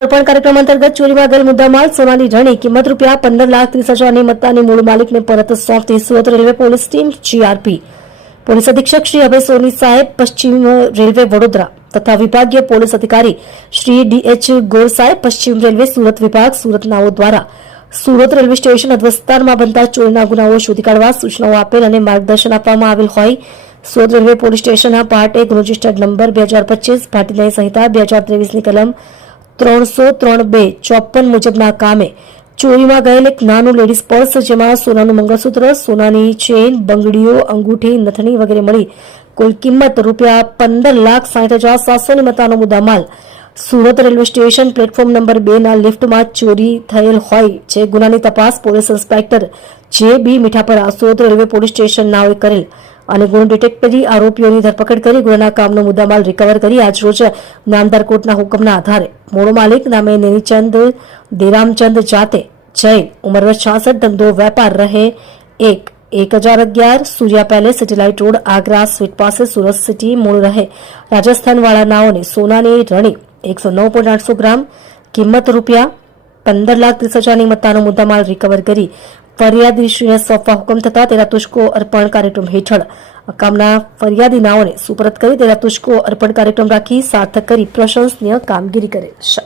અર્પણ કાર્યક્રમ અંતર્ગત ચોરીમાં ગયેલ મુદ્દામાલ સોનાની રણી કિંમત ₹15,30,000ની મત્તાની મૂળ માલિકને પરત સોંપતી Surat railway police team GRP police અધિક્ષક શ્રી અભય સોની સાહેબ પશ્ચિમ રેલવે વડોદરા તથા વિભાગીય પોલીસ અધિકારી શ્રી ડીએચ ગોર સાહેબ પશ્ચિમ રેલવે સુરત વિભાગ સુરત નાઓ દ્વારા સુરત રેલવે સ્ટેશન હદ વિસ્તારમાં બનતા ચોરીના ગુનાઓ શોધી કાઢવા સૂચનાઓ આપેલ અને માર્ગદર્શન આપવામાં આવેલ હોય સુરત રેલવે પોલીસ સ્ટેશનના પાર્ટ 1 રજિસ્ટર્ડ નંબર 2025 ભારતીય સંહિતા 2023ની કલમ 303(2) મુજબના કામે ચોરીમાં ગયેલ એક નાનું લેડીઝ પર્સ જેમાં સોનાનું મંગળસૂત્ર, સોનાની ચેન, બંગડીઓ, અંગૂઠી, નથણી વગેરે મળી કુલ કિંમત ₹15,60,700ની મત્તાનો મુદ્દામાલ Surat railway station platform number 2ના લિફ્ટમાં ચોરી થયેલ હોય જે ગુનાની તપાસ police inspector J B. Mithapara Surat railway police station નાઓએ કરેલ અને ગુનો ડિટેક્ટ કરી આરોપીઓની ધરપકડ કરી ગુનાના કામનો મુદ્દામાલ રિકવર કરી આજરોજ નામદાર કોર્ટના હુકમના આધારે મૂળ માલિક નામે નેનીચંદ દેરામચંદ જાતે જૈન ઉંમર વર્ષ 66 ધંધો વેપાર રહે 1011 Surya palace satellite road Agra sweet પાસે સુરત સિટી મૂળ રહે રાજસ્થાન વાળા નાઓને સોનાની રણી 109.800 ગ્રામ કિંમત ₹15,30,000ની મત્તાનો મુદ્દામાલ રિકવર કરી ફરિયાદીશ્રીને સોંપવા હુકમ થતા તેના તુષ્કો અર્પણ કાર્યક્રમ હેઠળ કામના ફરિયાદી નાઓને સુપરત કરી તેના તુષ્કો અર્પણ કાર્યક્રમ રાખી સાર્થક કરી પ્રશંસનીય કામગીરી કરેલ છે.